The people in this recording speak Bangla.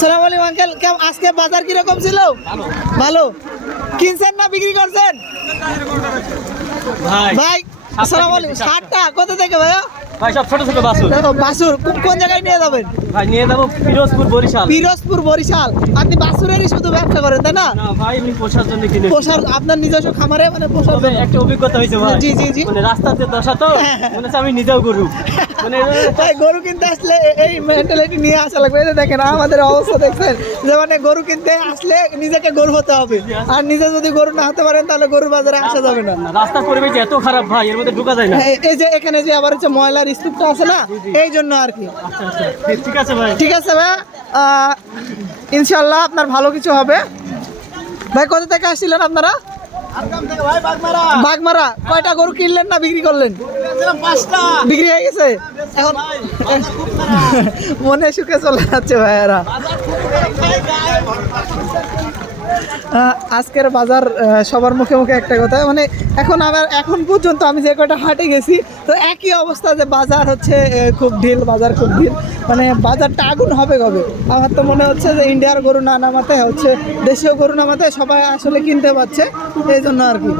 আসসালামু আলাইকুম আঙ্কেল, কেমন আজকে বাজার কিরকম ছিল? ভালো। কিনছেন না বিক্রি করছেন? ভাই আসসালামু আলাইকুম। ষাটটা কোথা থেকে ভাইয়া? ভাই সব ছোট ছোট বাছুর। দেখো বাছুর কোন জায়গায় নিয়ে যাবেন? ভাই নিয়ে যাবো পিরোজপুর বরিশাল। পিরোজপুর বরিশাল। আপনি বাছুরেরই শুধু ব্যবসা করেন তাই না? না ভাই আমি পোষার জন্য কিনে। পোষার আপনার নিজস্ব খামারে মানে পোষার তবে একটা অভিজ্ঞতা হয়েছে ভাই। জি জি জি। মানে রাস্তাতে দশা তো মনে হচ্ছে আমি নিজেও গরু। মানে তাই গরু কিনতে আসলে এই মেন্টালিটি নিয়ে আসা লাগবে। এই যে দেখেন আমাদের অবস্থা দেখছেন যে মানে গরু কিনতে আসলে নিজেকে গরু হতে হবে, আর নিজে যদি গরু না হতে পারেন তাহলে গরুর বাজারে আসা যাবে না। রাস্তার পরিবেশ এত খারাপ ভাই, এর মধ্যে ঢোকা যায় না। এই যে এখানে যে আবার হচ্ছে ময়লার স্তূপটা আছে না, এই জন্য আর কি। আচ্ছা আচ্ছা ঠিক আছে ভাই। ঠিক আছে ভাই, ইনশাল্লাহ আপনার ভালো কিছু হবে। ভাই কোথা থেকে আসছিলেন আপনারা? বাগমারা। কয়টা গরু কিনলেন না বিক্রি করলেন? বিক্রি হয়ে গেছে এখন মনে সুখে চলে যাচ্ছে ভাইয়ারা। আজকের বাজার সবার মুখে মুখে একটা কথা, মানে এখন পর্যন্ত আমি যে কয়টা হাটে গেছি তো একই অবস্থা, যে বাজার হচ্ছে খুব ঢিল, বাজার খুব ঢিল, মানে বাজারটা আগুন হবে কবে। আমার তো মনে হচ্ছে যে ইন্ডিয়ার গরু না নামাতে হচ্ছে দেশীয় গরু নামাতে সবাই আসলে কিনতে পারছে, এই জন্য আর কি।